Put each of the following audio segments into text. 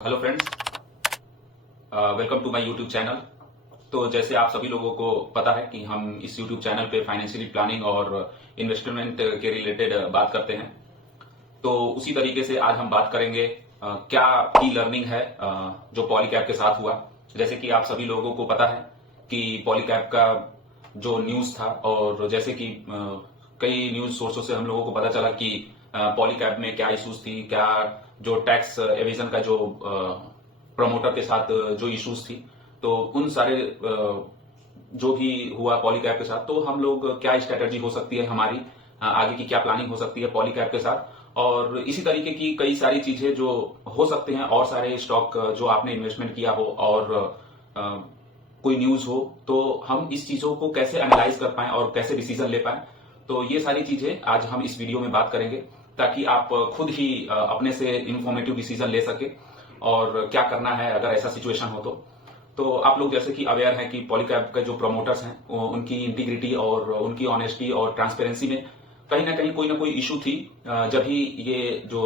Hello friends, welcome to my YouTube channel. तो जैसे आप सभी लोगों को पता है कि हम इस यूट्यूब चैनल पे फाइनेंशियली प्लानिंग और इन्वेस्टमेंट के रिलेटेड बात करते हैं। तो उसी तरीके से आज हम बात करेंगे क्या की लर्निंग है जो पॉलीकैब के साथ हुआ। जैसे कि आप सभी लोगों को पता है कि पॉलीकैब का जो न्यूज था, और जैसे कि कई न्यूज सोर्सों से हम लोगों को पता चला कि पॉलीकैब में क्या इश्यूज थी, क्या जो टैक्स एविजन का जो प्रमोटर के साथ जो इश्यूज थी, तो उन सारे जो भी हुआ पॉलीकैब के साथ, तो हम लोग क्या स्ट्रेटेजी हो सकती है हमारी, आगे की क्या प्लानिंग हो सकती है पॉलीकैब के साथ, और इसी तरीके की कई सारी चीजें जो हो सकते हैं, और सारे स्टॉक जो आपने इन्वेस्टमेंट किया हो और कोई न्यूज हो, तो हम इस चीजों को कैसे एनालाइज कर पाए और कैसे डिसीजन ले पाए। तो ये सारी चीजें आज हम इस वीडियो में बात करेंगे, ताकि आप खुद ही अपने से इन्फॉर्मेटिव डिसीजन ले सके और क्या करना है अगर ऐसा सिचुएशन हो तो आप लोग जैसे कि अवेयर हैं कि पॉलीकैब के जो प्रमोटर्स हैं उनकी इंटीग्रिटी और उनकी ऑनेस्टी और ट्रांसपेरेंसी में कहीं ना कोई इशू थी। जब ही ये जो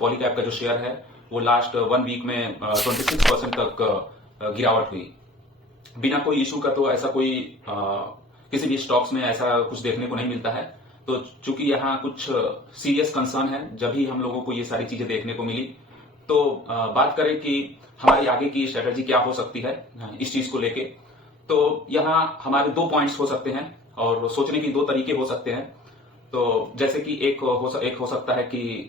पॉलीकैब का जो शेयर है वो लास्ट 1 वीक में 26% तक गिरावट हुई। बिना कोई इशू का तो ऐसा कोई किसी भी स्टॉक्स में ऐसा कुछ देखने को नहीं मिलता है। तो चूंकि यहाँ कुछ सीरियस कंसर्न है, जब ही हम लोगों को ये सारी चीजें देखने को मिली, तो बात करें कि हमारी आगे की स्ट्रेटेजी क्या हो सकती है इस चीज को लेके। तो यहाँ हमारे 2 पॉइंट्स हो सकते हैं और सोचने की 2 तरीके हो सकते हैं। तो जैसे कि एक हो सकता है कि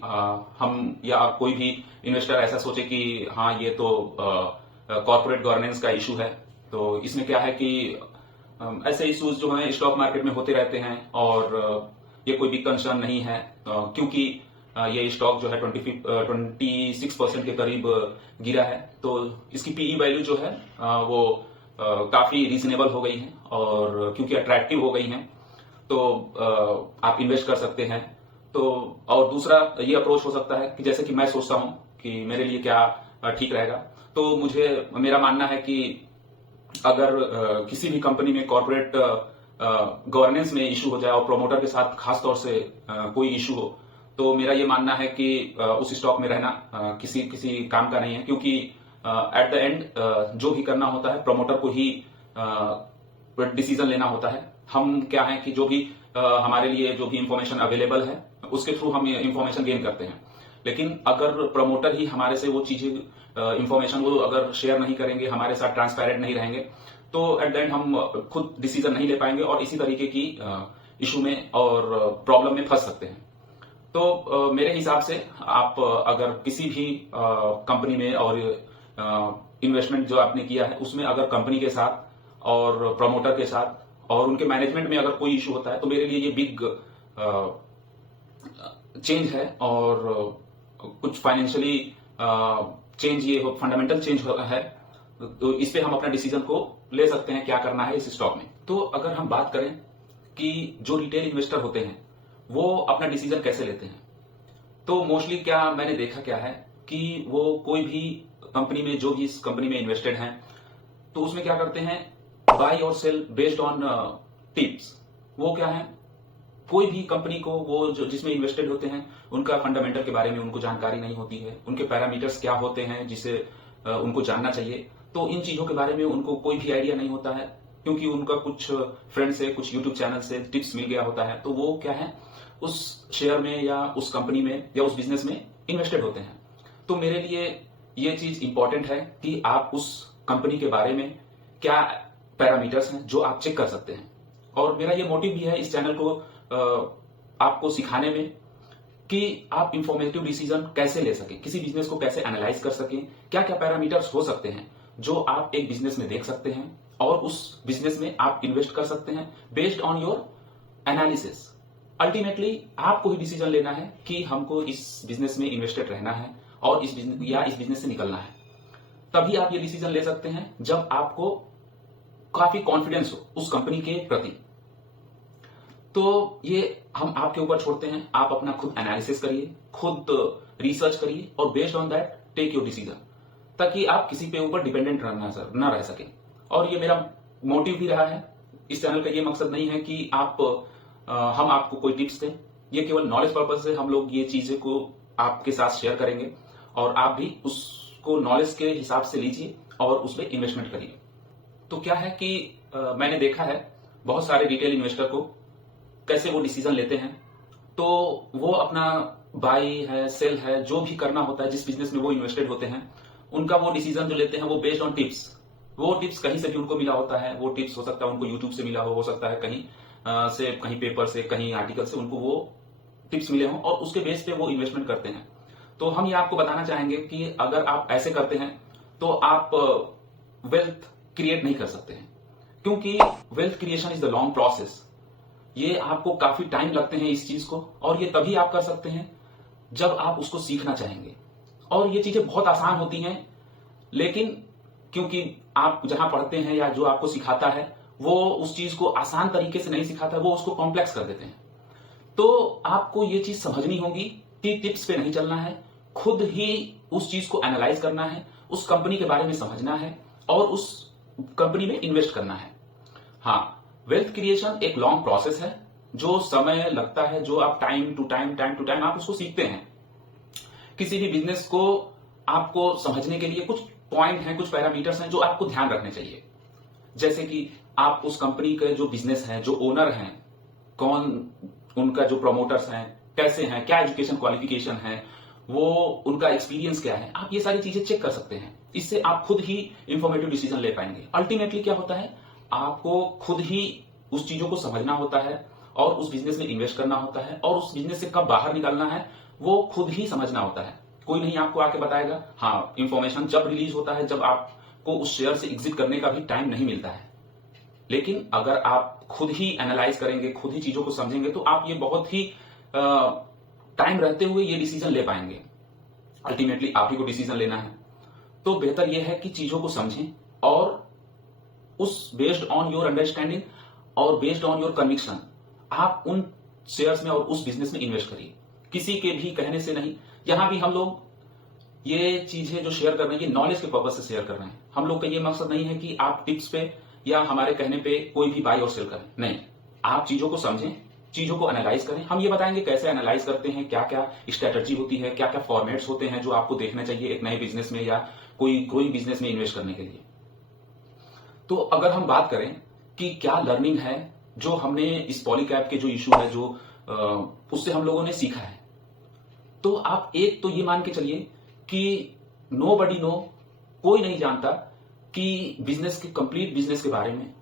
हम या कोई भी इन्वेस्टर ऐसा सोचे कि हाँ, ये तो कॉर्पोरेट गवर्नेंस का इशू है। तो इसमें क्या है कि ऐसे इश्यूज जो हैं स्टॉक मार्केट में होते रहते हैं, और ये कोई बिग कंसर्न नहीं है, क्योंकि ये स्टॉक जो है 26% के करीब गिरा है। तो इसकी पीई वैल्यू जो है वो काफी रीजनेबल हो गई है, और क्योंकि अट्रैक्टिव हो गई है, तो आप इन्वेस्ट कर सकते हैं। तो और दूसरा ये अप्रोच हो सकता है कि जैसे कि मैं सोचता हूं कि मेरे लिए क्या ठीक रहेगा, तो मेरा मानना है कि अगर किसी भी कंपनी में कॉर्पोरेट गवर्नेंस में इशू हो जाए और प्रोमोटर के साथ खास तौर से कोई इशू हो, तो मेरा ये मानना है कि उस स्टॉक में रहना किसी काम का नहीं है, क्योंकि एट द एंड जो भी करना होता है प्रोमोटर को ही डिसीजन लेना होता है। हम क्या है कि जो भी हमारे लिए जो भी इंफॉर्मेशन अवेलेबल है उसके थ्रू हम इंफॉर्मेशन गेन करते हैं। लेकिन अगर प्रमोटर ही हमारे से वो चीजें इंफॉर्मेशन वो अगर शेयर नहीं करेंगे, हमारे साथ ट्रांसपेरेंट नहीं रहेंगे, तो एट द एंड हम खुद डिसीजन नहीं ले पाएंगे और इसी तरीके की इशू में और प्रॉब्लम में फंस सकते हैं। तो मेरे हिसाब से आप अगर किसी भी कंपनी में और इन्वेस्टमेंट जो आपने किया है उसमें अगर कंपनी के साथ और प्रमोटर के साथ और उनके मैनेजमेंट में अगर कोई इशू होता है, तो मेरे लिए ये बिग चेंज है, और कुछ फाइनेंशियली चेंज, ये फंडामेंटल चेंज है। तो इस पे हम अपना डिसीजन को ले सकते हैं क्या करना है इस स्टॉक में। तो अगर हम बात करें कि जो रिटेल इन्वेस्टर होते हैं वो अपना डिसीजन कैसे लेते हैं, तो मोस्टली क्या मैंने देखा क्या है कि वो कोई भी कंपनी में, जो भी इस कंपनी में इन्वेस्टेड हैं, तो उसमें क्या करते हैं, बाय और सेल बेस्ड ऑन टिप्स। वो क्या है, कोई भी कंपनी को वो जो जिसमें इन्वेस्टेड होते हैं उनका फंडामेंटल के बारे में उनको जानकारी नहीं होती है, उनके पैरामीटर्स क्या होते हैं जिसे उनको जानना चाहिए, तो इन चीजों के बारे में उनको कोई भी आइडिया नहीं होता है, क्योंकि उनका कुछ फ्रेंड से, कुछ यूट्यूब चैनल से टिप्स मिल गया होता है, तो वो क्या है उस शेयर में या उस कंपनी में या उस बिजनेस में इन्वेस्टेड होते हैं। तो मेरे लिए ये चीज इंपॉर्टेंट है कि आप उस कंपनी के बारे में क्या पैरामीटर्स हैं जो आप चेक कर सकते हैं। और मेरा ये मोटिव भी है इस चैनल को आपको सिखाने में कि आप इंफॉर्मेटिव डिसीजन कैसे ले सकें, किसी बिजनेस को कैसे एनालाइज कर सकें, क्या क्या पैरामीटर्स हो सकते हैं जो आप एक बिजनेस में देख सकते हैं और उस बिजनेस में आप इन्वेस्ट कर सकते हैं based on your analysis. Ultimately आपको ही डिसीजन लेना है कि हमको इस बिजनेस में इन्वेस्टेड रहना है और इस बिजनेस से निकलना है। तभी आप ये डिसीजन ले सकते हैं जब आपको काफी कॉन्फिडेंस हो उस कंपनी के प्रति। तो ये हम आपके ऊपर छोड़ते हैं, आप अपना खुद एनालिसिस करिए, खुद रिसर्च करिए और based on that take your decision, ताकि आप किसी पे ऊपर डिपेंडेंट ना रह सके। और ये मेरा मोटिव भी रहा है। इस चैनल का ये मकसद नहीं है कि हम आपको कोई टिप्स दें, ये केवल नॉलेज पर्पज से हम लोग ये चीजें को आपके साथ शेयर करेंगे और आप भी उस उसको नॉलेज के हिसाब से लीजिए और उस पर इन्वेस्टमेंट करिए। तो क्या है कि मैंने देखा है बहुत सारे रिटेल इन्वेस्टर को कैसे वो डिसीजन लेते हैं। तो वो अपना बाई है, सेल है, जो भी करना होता है, जिस बिजनेस में वो इन्वेस्टेड होते हैं, उनका वो डिसीजन जो लेते हैं वो बेस्ड ऑन टिप्स। वो टिप्स कहीं से भी उनको मिला होता है, वो टिप्स हो सकता है उनको यूट्यूब से मिला हो सकता है कहीं से, कहीं पेपर से, कहीं आर्टिकल से उनको वो टिप्स मिले हों और उसके बेस पे वो इन्वेस्टमेंट करते हैं। तो हम ये आपको बताना चाहेंगे कि अगर आप ऐसे करते हैं तो आप वेल्थ क्रिएट नहीं कर सकते हैं, क्योंकि wealth creation is the long process. ये आपको काफी टाइम लगते हैं इस चीज को, और ये तभी आप कर सकते हैं जब आप उसको सीखना चाहेंगे। और ये चीजें बहुत आसान होती हैं, लेकिन क्योंकि आप जहां पढ़ते हैं या जो आपको सिखाता है वो उस चीज को आसान तरीके से नहीं सिखाता, वो उसको कॉम्प्लेक्स कर देते हैं। तो आपको ये चीज समझनी होगी कि टिप्स पे नहीं चलना है, खुद ही उस चीज को एनालाइज करना है, उस कंपनी के बारे में समझना है और उस कंपनी में इन्वेस्ट करना है। हाँ, वेल्थ क्रिएशन एक लॉन्ग प्रोसेस है, जो समय लगता है, जो आप टाइम टू टाइम आप उसको सीखते हैं। किसी भी बिजनेस को आपको समझने के लिए कुछ पॉइंट हैं, कुछ पैरामीटर्स हैं जो आपको ध्यान रखने चाहिए। जैसे कि आप उस कंपनी के जो बिजनेस है, जो ओनर हैं, कौन उनका जो प्रमोटर्स हैं, कैसे हैं, क्या एजुकेशन क्वालिफिकेशन है, वो उनका एक्सपीरियंस क्या है, आप ये सारी चीजें चेक कर सकते हैं। इससे आप खुद ही इंफॉर्मेटिव डिसीजन ले पाएंगे। अल्टीमेटली क्या होता है, आपको खुद ही उस चीजों को समझना होता है और उस बिजनेस में इन्वेस्ट करना होता है, और उस बिजनेस से कब बाहर निकलना है वो खुद ही समझना होता है। कोई नहीं आपको आके बताएगा। हाँ, इंफॉर्मेशन जब रिलीज होता है, जब आपको उस शेयर से एग्जिट करने का भी टाइम नहीं मिलता है। लेकिन अगर आप खुद ही एनालाइज करेंगे, खुद ही चीजों को समझेंगे, तो आप ये बहुत ही टाइम रहते हुए ये डिसीजन ले पाएंगे। अल्टीमेटली आप ही को डिसीजन लेना है, तो बेहतर यह है कि चीजों को समझें और उस बेस्ड ऑन योर अंडरस्टैंडिंग और बेस्ड ऑन योर कन्विक्शन आप उन शेयर्स में और उस बिजनेस में इन्वेस्ट करिए, किसी के भी कहने से नहीं। यहां भी हम लोग ये चीजें जो शेयर कर रहे हैं, ये नॉलेज के पर्पज से शेयर कर रहे हैं। हम लोग का ये मकसद नहीं है कि आप टिप्स पे या हमारे कहने पे कोई भी बाय और सेल करें, नहीं। आप चीजों को समझें, चीजों को एनालाइज करें। हम ये बताएंगे कैसे एनालाइज करते हैं, क्या क्या स्ट्रेटजी होती है, क्या क्या फॉर्मेट्स होते हैं जो आपको देखना चाहिए एक नए बिजनेस में या कोई बिजनेस में इन्वेस्ट करने के लिए। तो अगर हम बात करें कि क्या लर्निंग है जो हमने इस पॉलीकैप के जो इशू है, जो उससे हम लोगों ने सीखा है, तो आप एक तो ये मान के चलिए कि नोबडी नो, कोई नहीं जानता कि बिजनेस के, कंप्लीट बिजनेस के बारे में।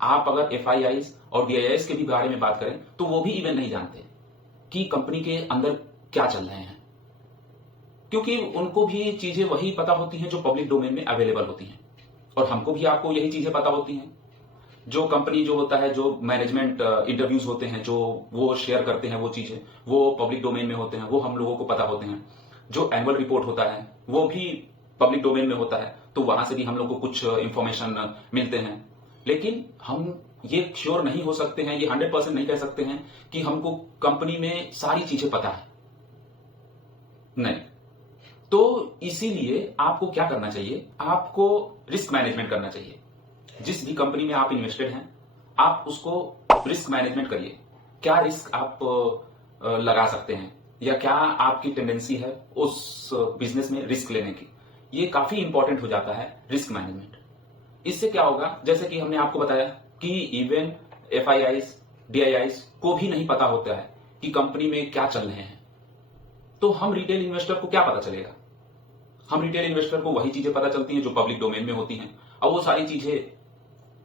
आप अगर एफआईआईज और डीआईआईज के भी बारे में बात करें तो वो भी इवन नहीं जानते कि कंपनी के अंदर क्या चल रहे हैं, क्योंकि उनको भी चीजें वही पता होती हैं जो पब्लिक डोमेन में अवेलेबल होती हैं, और हमको भी आपको यही चीजें पता होती हैं। जो कंपनी जो होता है, जो मैनेजमेंट इंटरव्यूज होते हैं, जो वो शेयर करते हैं, वो चीजें वो पब्लिक डोमेन में होते हैं, वो हम लोगों को पता होते हैं। जो एनुअल रिपोर्ट होता है वो भी पब्लिक डोमेन में होता है, तो वहां से भी हम लोग को कुछ इंफॉर्मेशन मिलते हैं। लेकिन हम ये श्योर नहीं हो सकते हैं, ये 100% नहीं कह सकते हैं कि हमको कंपनी में सारी चीजें पता है, नहीं। तो इसीलिए आपको क्या करना चाहिए, आपको रिस्क मैनेजमेंट करना चाहिए। जिस भी कंपनी में आप इन्वेस्टेड हैं, आप उसको रिस्क मैनेजमेंट करिए। क्या रिस्क आप लगा सकते हैं, या क्या आपकी टेंडेंसी है उस बिजनेस में रिस्क लेने की, ये काफी इंपॉर्टेंट हो जाता है रिस्क मैनेजमेंट। इससे क्या होगा, जैसे कि हमने आपको बताया कि इवन एफआईआईज डीआईआईज को भी नहीं पता होता है कि कंपनी में क्या चल रहे हैं। तो हम रिटेल इन्वेस्टर को क्या पता चलेगा, हम रिटेल इन्वेस्टर को वही चीजें पता चलती हैं जो पब्लिक डोमेन में होती हैं, और वो सारी चीजें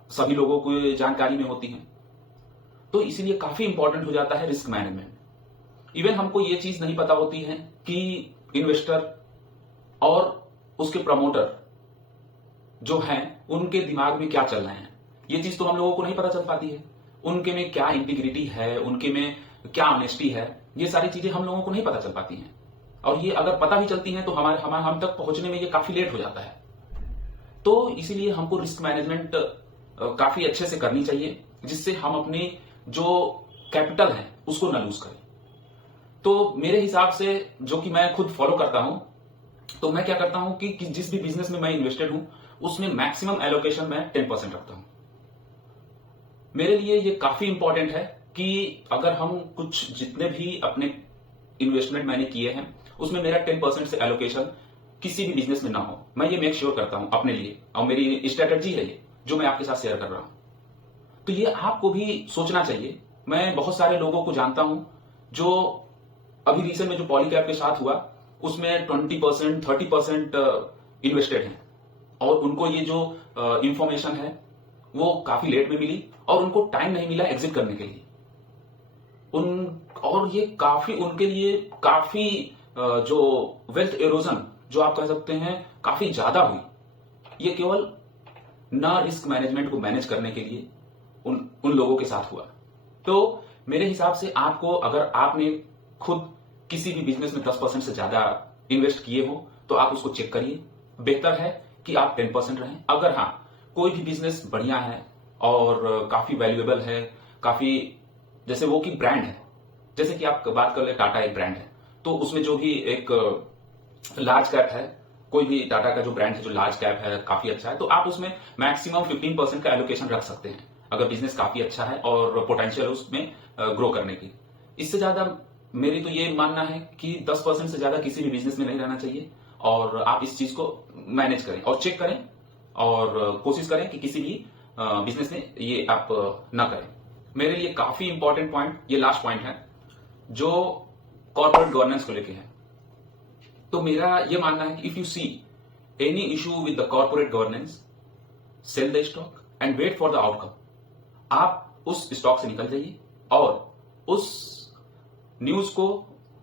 सभी लोगों को जानकारी में होती हैं। तो इसीलिए काफी इंपॉर्टेंट हो जाता है रिस्क मैनेजमेंट। इवन हमको ये चीज नहीं पता होती है कि इन्वेस्टर और उसके प्रमोटर जो हैं उनके दिमाग में क्या चल रहे हैं, ये चीज तो हम लोगों को नहीं पता चल पाती है। उनके में क्या इंटीग्रिटी है, उनके में क्या ऑनेस्टी है, ये सारी चीजें हम लोगों को नहीं पता चल पाती हैं। और ये अगर पता भी चलती हैं तो हम तक पहुंचने में ये काफी लेट हो जाता है। तो इसीलिए हमको रिस्क मैनेजमेंट काफी अच्छे से करनी चाहिए, जिससे हम अपनी जो कैपिटल है उसको न लूज करें। तो मेरे हिसाब से, जो कि मैं खुद फॉलो करता हूं, तो मैं क्या करता हूं कि जिस भी बिजनेस में मैं इन्वेस्टेड हूं उसमें मैक्सिमम एलोकेशन मैं 10% रखता हूं। मेरे लिए ये काफी इंपॉर्टेंट है कि अगर हम कुछ, जितने भी अपने इन्वेस्टमेंट मैंने किए हैं उसमें मेरा 10% से एलोकेशन किसी भी बिजनेस में ना हो, मैं ये मेक श्योर करता हूं अपने लिए, और मेरी स्ट्रेटेजी है ये जो मैं आपके साथ शेयर कर रहा हूं। तो ये आपको भी सोचना चाहिए। मैं बहुत सारे लोगों को जानता हूं जो अभी रिसेंट में जो पॉलीकैब के साथ हुआ उसमें 20% 30% इन्वेस्टेड हैं, और उनको ये जो इंफॉर्मेशन है वो काफी लेट में मिली और उनको टाइम नहीं मिला एग्जिट करने के लिए। और ये काफी उनके लिए काफी जो वेल्थ एरोजन जो आप कह सकते हैं काफी ज्यादा हुई, ये केवल ना रिस्क मैनेजमेंट को मैनेज करने के लिए उन लोगों के साथ हुआ। तो मेरे हिसाब से आपको, अगर आपने खुद किसी भी बिजनेस में 10% से ज्यादा इन्वेस्ट किए हो तो आप उसको चेक करिए। बेहतर है कि आप 10% रहें। अगर हाँ कोई भी बिजनेस बढ़िया है और काफी वैल्यूएबल है, काफी जैसे वो की ब्रांड है, जैसे कि आप बात कर ले टाटा एक ब्रांड है, तो उसमें जो भी एक लार्ज कैप है, कोई भी टाटा का जो ब्रांड है जो लार्ज कैप है काफी अच्छा है, तो आप उसमें मैक्सिमम 15% का एलोकेशन रख सकते हैं अगर बिजनेस काफी अच्छा है और पोटेंशियल है उसमें ग्रो करने की। इससे ज्यादा मेरी तो ये मानना है कि 10% से ज्यादा किसी भी बिजनेस में नहीं रहना चाहिए, और आप इस चीज को मैनेज करें और चेक करें और कोशिश करें कि किसी भी बिजनेस में ये आप ना करें। मेरे लिए काफी इंपॉर्टेंट पॉइंट ये लास्ट पॉइंट है जो कॉर्पोरेट गवर्नेंस को लेके है। तो मेरा ये मानना है कि if you see any issue with the corporate governance, sell the stock and wait for the outcome. आप उस स्टॉक से निकल जाइए और उस न्यूज को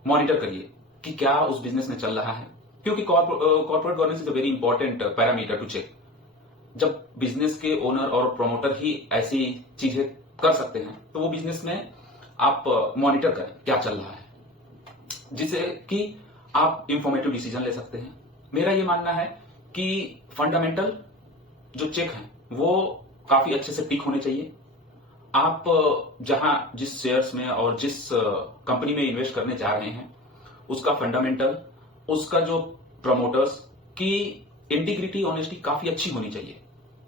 मॉनिटर करिए कि क्या उस बिजनेस में चल रहा है, क्योंकि corporate governance is a very important parameter to check. जब बिजनेस के ओनर और प्रोमोटर ही ऐसी चीजें कर सकते हैं तो वो बिजनेस में आप मॉनिटर करें क्या चल रहा है, जिससे कि आप इंफॉर्मेटिव डिसीजन ले सकते हैं। मेरा ये मानना है कि फंडामेंटल जो चेक है वो काफी अच्छे से टिक होने चाहिए। आप जहां जिस शेयर्स में और जिस कंपनी में इन्वेस्ट करने जा रहे हैं उसका फंडामेंटल, उसका जो प्रमोटर्स की इंटीग्रिटी ऑनेस्टी काफी अच्छी होनी चाहिए,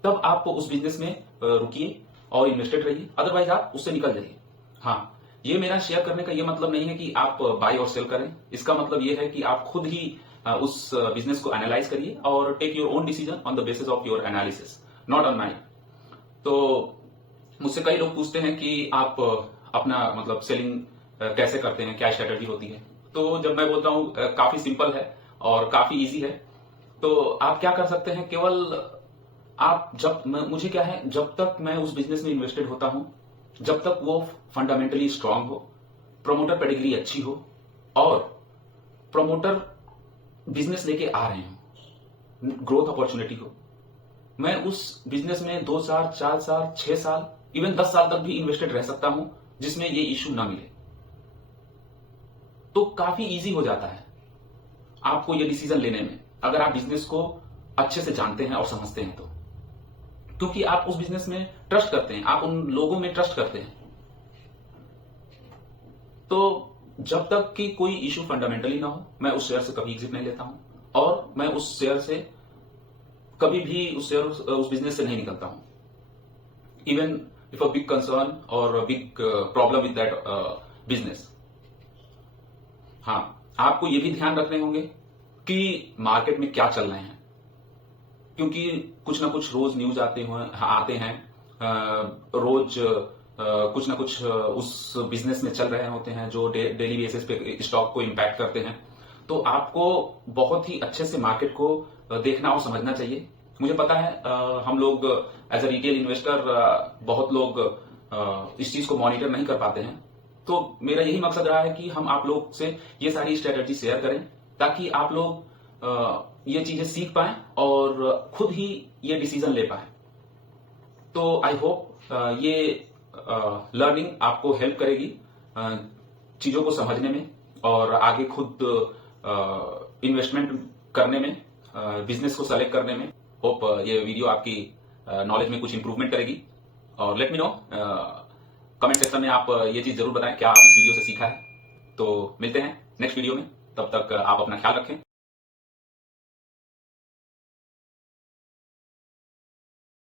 तब आप उस बिजनेस में रुकिए और इन्वेस्टेड रहिए, अदरवाइज आप उससे निकल जाइए। हाँ, ये मेरा शेयर करने का ये मतलब नहीं है कि आप बाय और सेल करें। इसका मतलब ये है कि आप खुद ही उस बिजनेस को एनालाइज करिए और take your own decision on the basis of your analysis, not on mine. तो मुझसे कई लोग पूछते हैं कि आप अपना मतलब सेलिंग कैसे करते हैं, क्या स्ट्रेटेजी होती है। तो जब मैं बोलता हूं काफी सिंपल है और काफी इजी है, तो आप क्या कर सकते हैं, केवल आप मुझे क्या है, जब तक मैं उस बिजनेस में इन्वेस्टेड होता हूं, जब तक वो फंडामेंटली स्ट्रांग हो, प्रमोटर पेडिग्री अच्छी हो और प्रमोटर बिजनेस लेके आ रहे हो, ग्रोथ अपॉर्चुनिटी हो, मैं उस बिजनेस में 2 साल 4 साल 6 साल इवन 10 साल तक भी इन्वेस्टेड रह सकता हूं, जिसमें ये इश्यू ना मिले। तो काफी इजी हो जाता है आपको ये डिसीजन लेने में, अगर आप बिजनेस को अच्छे से जानते हैं और समझते हैं तो, क्योंकि आप उस बिजनेस में ट्रस्ट करते हैं, आप उन लोगों में ट्रस्ट करते हैं। तो जब तक कि कोई इश्यू फंडामेंटली ना हो, मैं उस शेयर से कभी एग्जिट नहीं लेता हूं और मैं उस शेयर से कभी भी उस बिजनेस से नहीं निकलता हूं, even if a big concern और big problem with that business. हाँ, आपको ये भी ध्यान रखने होंगे कि मार्केट में क्या चल रहे हैं, क्योंकि कुछ ना कुछ रोज न्यूज आते हैं, रोज कुछ ना कुछ उस बिजनेस में चल रहे होते हैं जो डेली बेसिस पे स्टॉक को इम्पैक्ट करते हैं। तो आपको बहुत ही अच्छे से मार्केट को देखना और समझना चाहिए। मुझे पता है हम लोग एज अ रिटेल इन्वेस्टर बहुत लोग इस चीज को मॉनिटर नहीं कर पाते हैं, तो मेरा यही मकसद रहा है कि हम आप लोग से ये सारी स्ट्रेटेजी शेयर करें ताकि आप लोग ये चीजें सीख पाएं और खुद ही ये डिसीजन ले पाएं। तो आई होप ये लर्निंग आपको हेल्प करेगी चीजों को समझने में और आगे खुद इन्वेस्टमेंट करने में, बिजनेस को सेलेक्ट करने में। होप ये वीडियो आपकी नॉलेज में कुछ इंप्रूवमेंट करेगी। और let me know comment section में आप ये चीज जरूर बताएं क्या आप इस वीडियो से सीखा है। तो मिलते हैं नेक्स्ट वीडियो में, तब तक आप अपना ख्याल रखें।